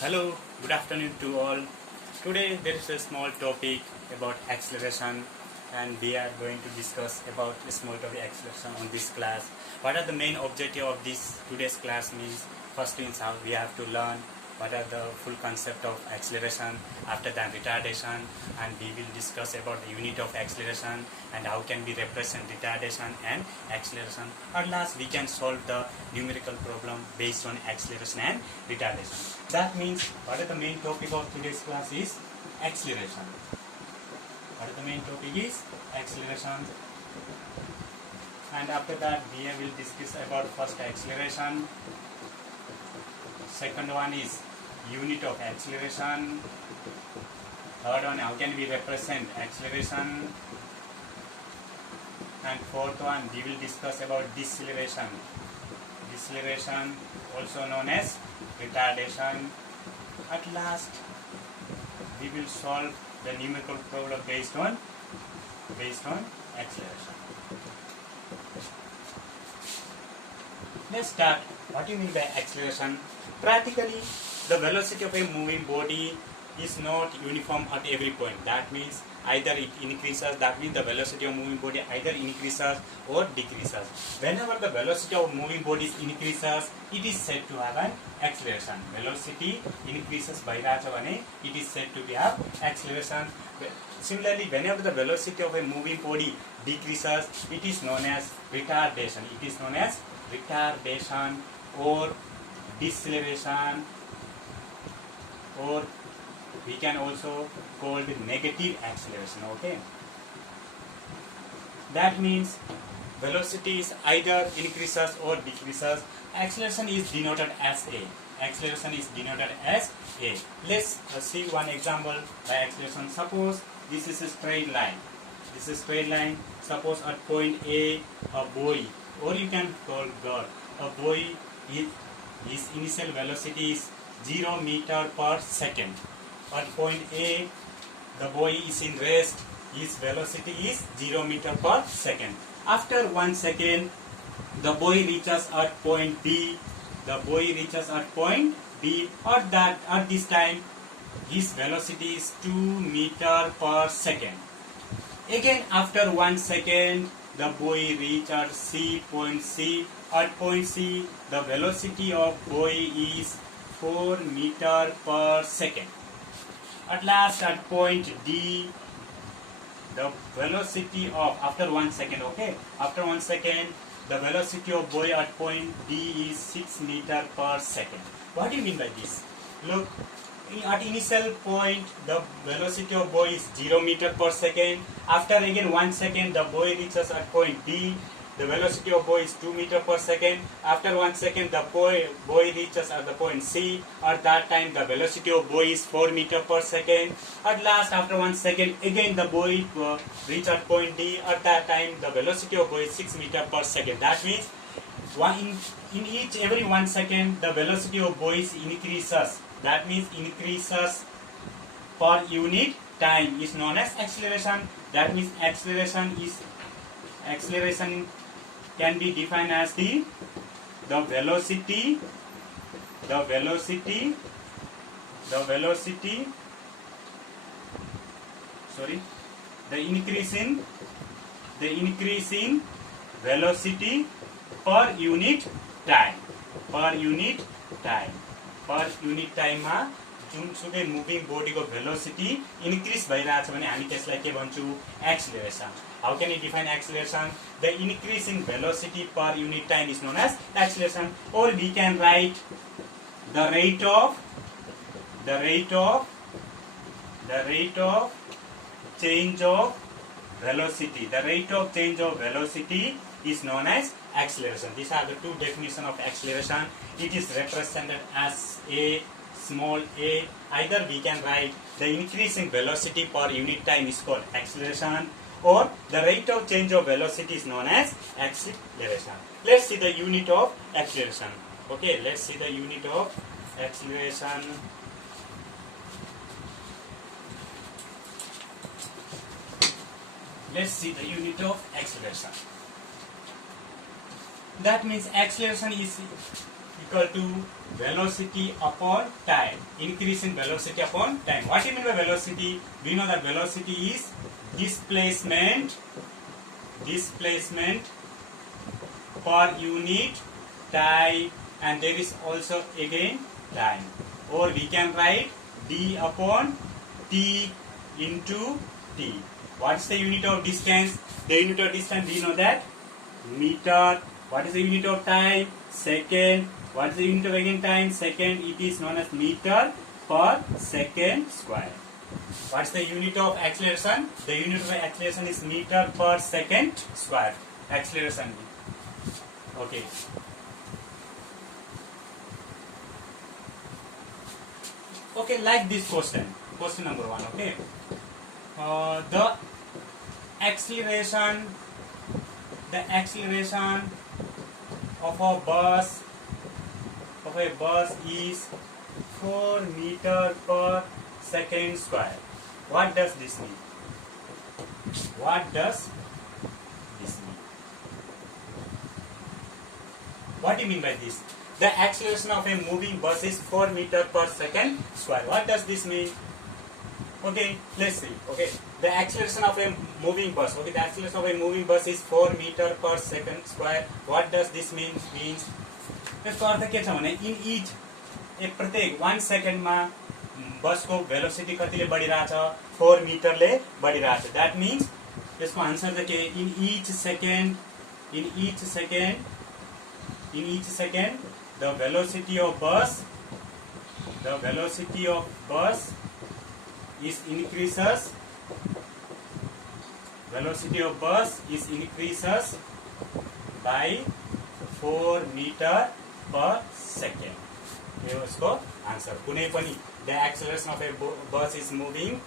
Hello, good afternoon to all. Today there is a small topic about acceleration and we are going to discuss about a small topic acceleration on this class. What are the main objective of this today's class means first is how we have to learn what are the full concept of acceleration, after that retardation, and we will discuss about the unit of acceleration and how can we represent retardation and acceleration. At last we can solve the numerical problem based on acceleration and retardation. That means what are the main topic of today's class is acceleration. What are the main topic is acceleration, and after that we will discuss about first acceleration, second one is unit of acceleration, third one how can we represent acceleration, and fourth one we will discuss about deceleration also known as retardation. At last we will solve the numerical problem based on acceleration. Let's start. What do you mean by acceleration? Practically, the velocity of a moving body is not uniform at every point. That means either it increases, that means the velocity of moving body either increases or decreases. Whenever the velocity of moving body increases, it is said to have an acceleration. Velocity increases by it is said to have acceleration. Similarly, whenever the velocity of a moving body decreases, it is known as retardation. It is known as retardation or deceleration, or we can also call it negative acceleration. Okay, that means velocity is either increases or decreases. Acceleration is denoted as A. Let's see one example by acceleration. Suppose this is a straight line. Suppose at point A, a buoy, or you can call girl, a buoy, his initial velocity is 0 meter per second. At point A, the buoy is in rest, his velocity is 0 meter per second. After 1 second, the buoy reaches at point B. At this time, his velocity is 2 meter per second. Again, after 1 second, the buoy reaches point C. At point C, the velocity of buoy is 4 meter per second. At last, at point D, the velocity of, after 1 second, the velocity of buoy at point D is 6 meter per second. What do you mean by this? Look, at initial point, the velocity of buoy is 0 meter per second. After again 1 second, the buoy reaches at point D. The velocity of buoy is 2 meter per second. After 1 second, the buoy reaches at the point C. At that time, the velocity of buoy is 4 meter per second. At last, after 1 second, again the buoy reaches at point D. At that time, the velocity of buoy is 6 meter per second. That means every 1 second, the velocity of buoy increases. That means increases per unit time is known as acceleration. That means acceleration can be defined as the increase in velocity per unit time. जुनसुकै moving बडीको velocity increase भइरहेछ भने हामी त्यसलाई के भन्छौँ? Acceleration. How can you define acceleration? The increase in velocity per unit time is known as acceleration. और we can write the rate of change of velocity. The rate of change of velocity is known as acceleration. These are the two definitions of acceleration. It is represented as a small a. Either we can write the increase in velocity per unit time is called acceleration, or the rate of change of velocity is known as acceleration. Let's see the unit of acceleration. Okay, let's see the unit of acceleration. Let's see the unit of acceleration. That means acceleration is equal to velocity upon time. Increase in velocity upon time. What do you mean by velocity? We know that velocity is displacement per unit time, and there is also again time. Or we can write d upon t into t. What is the unit of distance? The unit of distance, we know that meter. What is the unit of time? Second. What is the unit of again time? Second. It is known as meter per second square. What is the unit of acceleration? The unit of acceleration is meter per second square. Acceleration. Okay. Okay, like this question. Question number 1. Okay. The acceleration of a bus is 4 meter per second square. What does this mean? What does this mean? What do you mean by this? The acceleration of a moving bus is 4 meter per second square. What does this mean? Okay, let's see. Okay, the acceleration of a moving bus. Okay, the acceleration of a moving bus is 4 meter per second square. What does this mean? Means यसको अर्थ के छ भने in each प्रत्येक 1 सेकेन्डमा बसको velocity कतिले बढिरहेछ 4 मिटरले बढिरहेछ. That means यसको answer चाहिँ के in each second the velocity of bus is increases by 4 meter per second. यो यसको आन्सर. कुनै पनि the acceleration of a bus is moving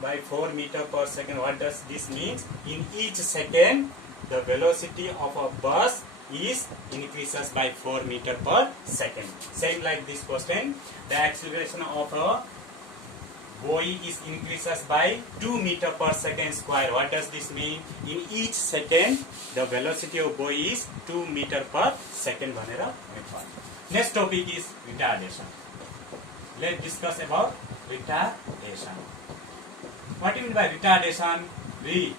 by 4 meter per second. What does this mean? In each second the velocity of a bus is increases by 4 meter per second. Same like this question. The acceleration of a buoy is increases by 2 meter per second square. What does this mean? In each second the velocity of buoy is 2 meter per second. Next topic is retardation. Let's discuss about retardation. What do you mean by retardation? Re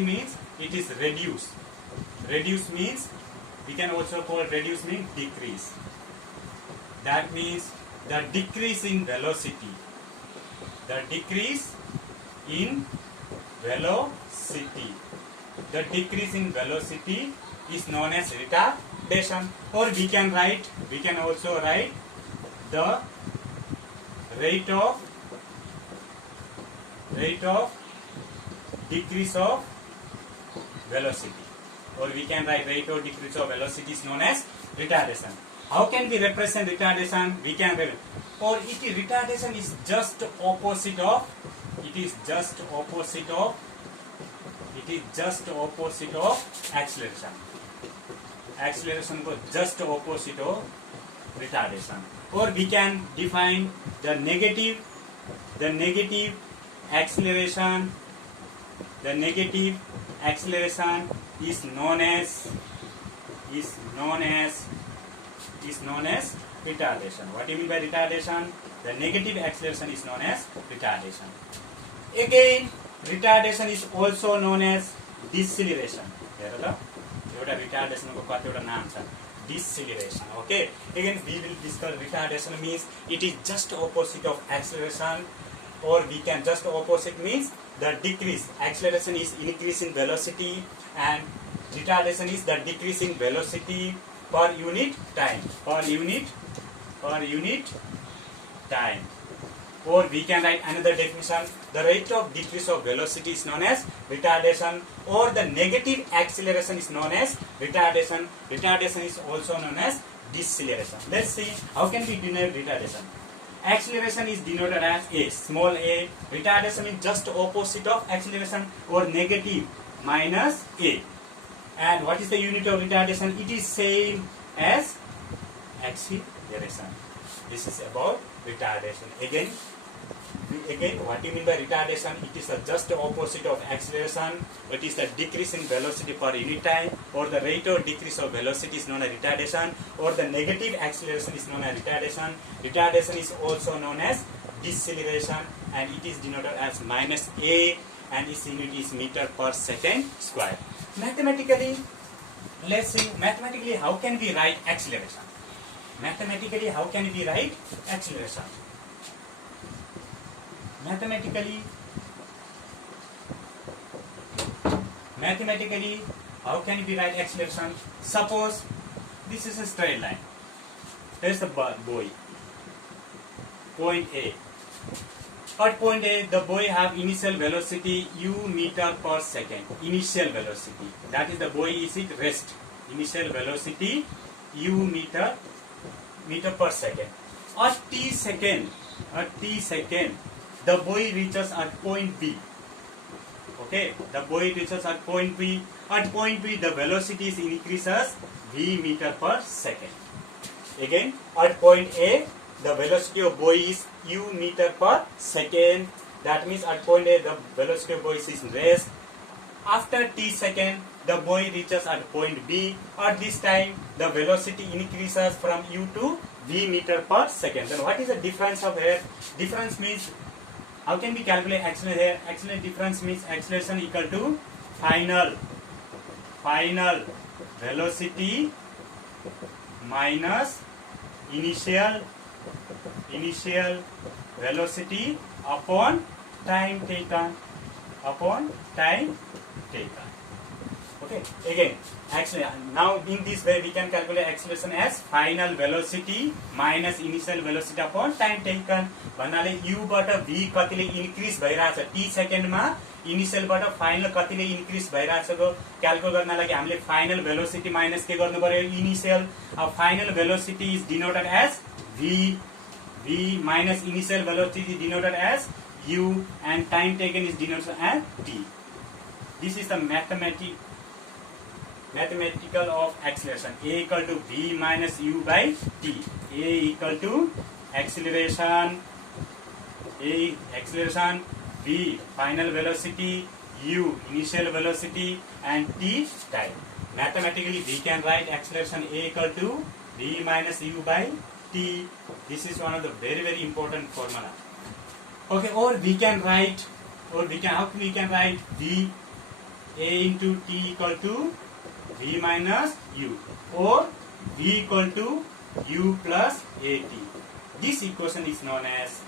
means it is reduced. Reduce means, we can also call reduce means decrease. That means the decrease in velocity. The decrease in velocity. The decrease in velocity is known as retardation. Or we can also write the rate of decrease of velocity. Or we can write rate of decrease of velocity is known as retardation. How can we represent retardation? We can retardation is just opposite of acceleration. Acceleration को just opposite of retardation. Or we can define the negative acceleration. The negative acceleration is known as retardation. What do you mean by retardation? The negative acceleration is known as retardation. Again, retardation is also known as deceleration. Retardation को कतिवटा नाम छ? Deceleration. Okay. Again, we will discuss retardation means it is just opposite of acceleration, or we can just opposite means the decrease. Acceleration is increase in velocity and retardation is the decrease in velocity per unit time. Or we can write another definition. The rate of decrease of velocity is known as retardation, or the negative acceleration is known as retardation. Retardation is also known as deceleration. Let's see how can we denote retardation. Acceleration is denoted as a, small a. Retardation is just opposite of acceleration, or negative minus a. And what is the unit of retardation? It is same as acceleration. This is about retardation. Again, Again, what do you mean by retardation? It is the just opposite of acceleration. It is the decrease in velocity per unit time, or the rate of decrease of velocity is known as retardation, or the negative acceleration is known as retardation. Retardation is also known as deceleration, and it is denoted as minus a, and its unit is meter per second square. Mathematically, let's see, mathematically how can we write acceleration? Mathematically, how can we write acceleration? Mathematically, how can we write acceleration? Suppose this is a straight line. There's the buoy. Point A. At point A, the buoy have initial velocity u meter per second. Initial velocity. That is, the buoy is at rest. Initial velocity u meter per second. At t second, the buoy reaches at point B. Okay, the buoy reaches at point B. At point B, the velocity is increases v meter per second. Again, at point A, the velocity of buoy is u meter per second. That means at point A, the velocity of buoy is in rest. After t second, the buoy reaches at point B. At this time, the velocity increases from u to v meter per second. Then what is the difference of here? Difference means, how can we calculate acceleration here? Acceleration difference means acceleration equal to final velocity minus initial velocity upon time taken. Okay, again, now in this way we can calculate acceleration as final velocity minus initial velocity upon time taken. भन्नाले u बाट v कतिले increase भइराछ t second मा, initial बाट final कतिले increase भइराछको calculate गर्न लागि हामीले final velocity minus के गर्नु पर्यो, इनिशियल. अब final velocity is denoted as v minus initial velocity is denoted as u, and time taken is denoted as t. This is the mathematical of acceleration. A equal to v minus u by t. A equal to acceleration v final velocity, u initial velocity, and t time. Mathematically we can write acceleration A equal to v minus u by t. This is one of the very, very important formula. Okay, or we can write v a into t equal to v minus u, or v equal to u plus at. This equation is known as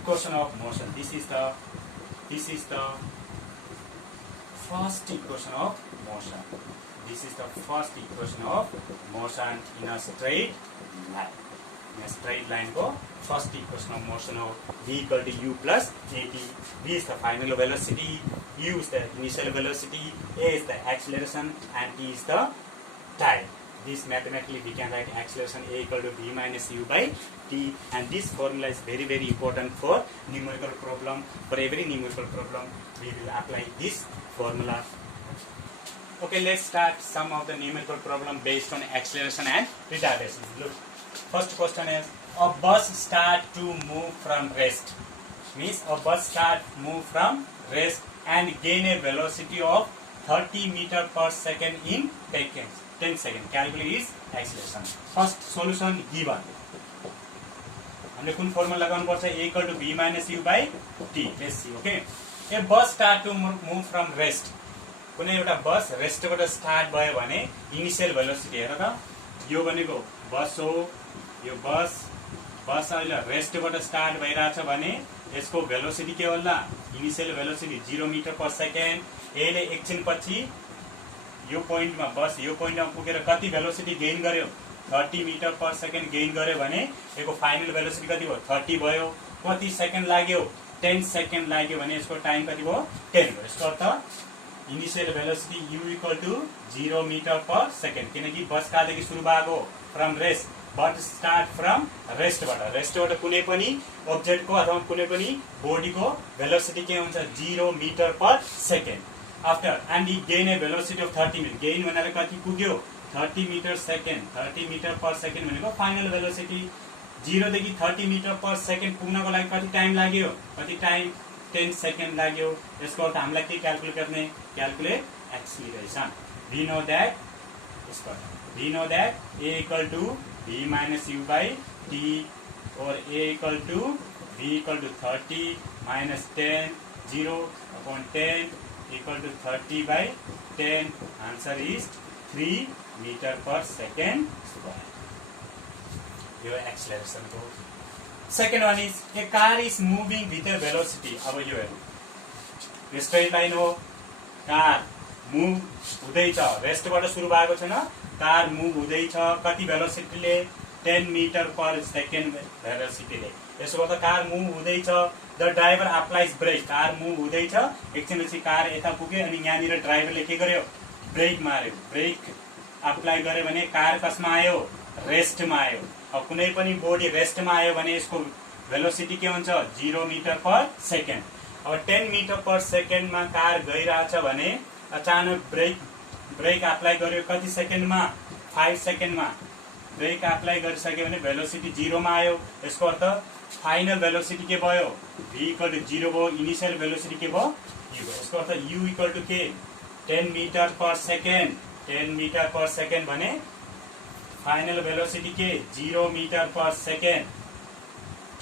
equation of motion. This is the first equation of motion. This is the first equation of motion in a straight line. In a straight line go first equation of motion of v equal to u plus at. V is the final velocity, u is the initial velocity, a is the acceleration, and t is the time. This mathematically we can write acceleration A equal to v minus u by t, and this formula is very, very important for numerical problem. For every numerical problem we will apply this formula. Okay, let's start some of the numerical problem based on acceleration and retardation. Look, first question is, a bus start to move from rest. Means a bus start move from rest and gain a velocity of 30 meter per second in 10 seconds. Calculate its acceleration. First solution given. हमने कुन formula लगाउनु पर्छ? A equal to v minus u by t. Let's see. Okay. A bus start to move from rest. कुनै एउटा बस रेस्टबाट start भयो भने initial velocity हेर त, यो भनेको बस हो, यो बस अहिले रेस्टबाट स्टार्ट भइराछ भने यसको भेलोसिटी के होला? Initial velocity 0 metre per second. यसले एकछिन पछि यो पोइन्टमा बस यो पोइन्टमा पुगेर कति भेलोसिटी गेन गर्यो? 30 मिटर पर सेकेन्ड गेन गर्यो भने यसको फाइनल भेलोसिटी कति भयो? 30 भयो. कति सेकेन्ड लाग्यो? 10 सेकेन्ड लाग्यो भने यसको टाइम कति भयो? 10 भयो. यसको अर्थ initial velocity u equal to 0 metre per second, किनकि बस कहाँदेखि सुरु भएको? From rest. But start from रेस्टबाट कुनै पनि अब्जेक्टको अथवा कुनै पनि बडीको भेलोसिटी के हुन्छ? 0 metre per second. After and he gain a velocity of 30 metre. Gain भनेर कति पुग्यो? 30 metre second. 30 metre per second भनेको फाइनल भेलोसिटी. 0 देखि 30 मिटर पर सेकेन्ड पुग्नको लागि कति टाइम लाग्यो, कति टाइम 10 सेकेन्ड लाग्यो। यसको अर्थ हामीलाई के क्याल्कुलेट गर्ने, calculate acceleration. We know that a equal to v minus u by t or a equal to v equal to 30 minus 10, 0 upon 10 equal to 30 by 10. Answer is 3 meter per second square. Your acceleration को. Second one is a car is moving with a velocity. अब यो हेर्नु, straight line हो, car move हुँदैछ, रेस्टबाट सुरु भएको छैन, car move हुँदैछ कति भेलोसिटीले, 10 मिटर पर सेकेन्ड भेलोसिटीले। यसो गर्दा कार मुभ हुँदैछ, the driver applies brake, car move हुँदैछ, एकछिनपछि कार यता पुग्यो अनि यहाँनिर ड्राइभरले के गर्यो, ब्रेक मार्यो। ब्रेक अप्लाई गर्यो भने कार कसमा आयो, रेस्टमा आयो। अब कुनै पनि बोडी रेस्टमा आयो भने यसको भेलोसिटी के हुन्छ, 0 मिटर पर सेकेन्ड। अब 10 मिटर पर सेकेन्डमा कार गइरहेछ भने अचानक ब्रेक अप्लाई गर्यो कति सेकेन्डमा, 5 सेकेन्डमा ब्रेक अप्लाई गरिसक्यो भने भेलोसिटी 0 मा आयो। यसको अर्थ फाइनल भेलोसिटी के भयो, v इक्वल टू 0 भयो, इनिशियल भेलोसिटी के भयो, u भयो। यसको अर्थ u इक्वल टू के, 10 metre per second, 10 metre per second भने फाइनल भेलोसिटी के 0 metre per second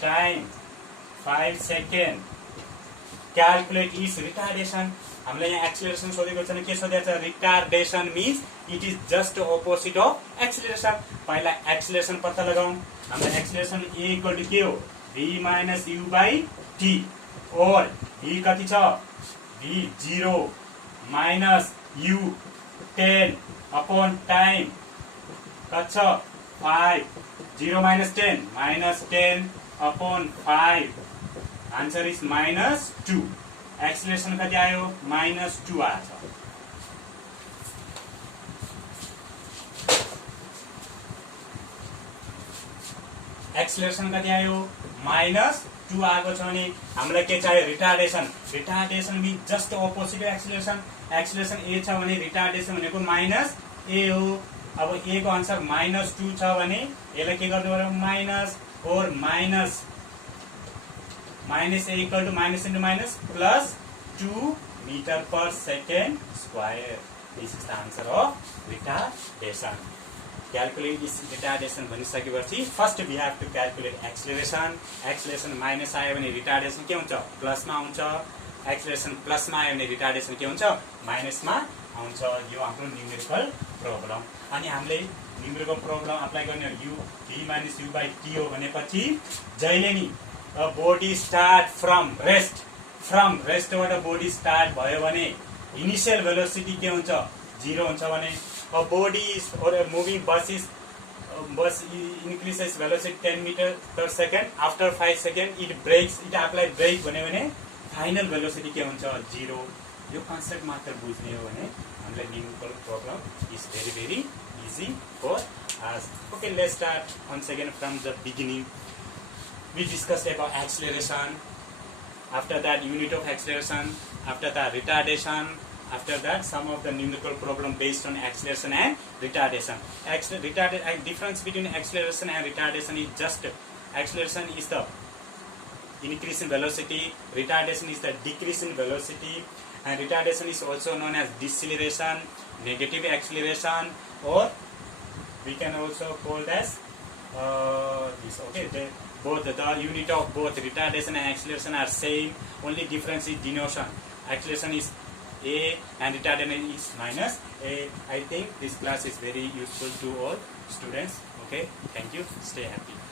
time 5 second. Calculate is retardation. हामीले यहाँ एक्सिलरेसन सोधेको छैन, के सोधेको छ, retardation means it is just opposite of acceleration. पहिला एक्सिलरेसन पत्ता लगाऊ। हामीलाई एक्सिलरेसन a इक्वल टू के हो, v minus u by t और v कति छ, v 0 minus u 10 upon time कति छ, 5, 0 minus 10 minus 10 upon 5, answer is minus 2। Acceleration कति आयो, माइनस 2 आएछ। एक्सिलरेसन कति आयो, माइनस 2 आएको छ भने हामीलाई के चाहियो, retardation. Retardation mince just opposite acceleration. Acceleration a छ भने रिटार्डेसन भनेको माइनस a हो। अब a को आन्सर माइनस 2 छ भने यसलाई के गर्नु पर्यो, माइनस और minus a equal to minus into minus plus 2 metre per second square. This is the answer of retardation. Calculate this retardation भनिसकेपछि first we have to calculate acceleration. Acceleration minus आयो भने रिटार्डेसन के हुन्छ, प्लसमा आउँछ। Acceleration प्लसमा आयो भने retardation के हुन्छ, माइनसमा आउँछ। यो हाम्रो न्यूमेरिकल प्रब्लम। अनि हामीले न्यूमेरिकल प्रब्लम अप्लाई गर्ने हो, v minus u by t हो भनेपछि जहिले नि बॉडी स्टार्ट फ्रम रेस्टबाट बॉडी स्टार्ट भयो भने इनिशियल भेलोसिटी के हुन्छ, 0 हुन्छ भने बॉडी और मूविंग बस increases velocity 10 meter per second. After 5 seconds it apply brake भन्यो भने फाइनल भेलोसिटी के हुन्छ, 0। यो कन्सेप्ट मात्र बुझ्ने हो भने हामीलाई numerical problem is very easy for us. Okay, let's start once again from the beginning. We discussed about acceleration, after that unit of acceleration, after that retardation, after that some of the numerical problem based on acceleration and retardation. Difference between acceleration and retardation is just acceleration is the increase in velocity, retardation is the decrease in velocity, and retardation is also known as deceleration, negative acceleration, or we can also call as this. Okay, both the unit of both retardation and acceleration are same, only difference is denotation. Acceleration is a and retardation is minus a. I think this class is very useful to all students. Okay, thank you, stay happy.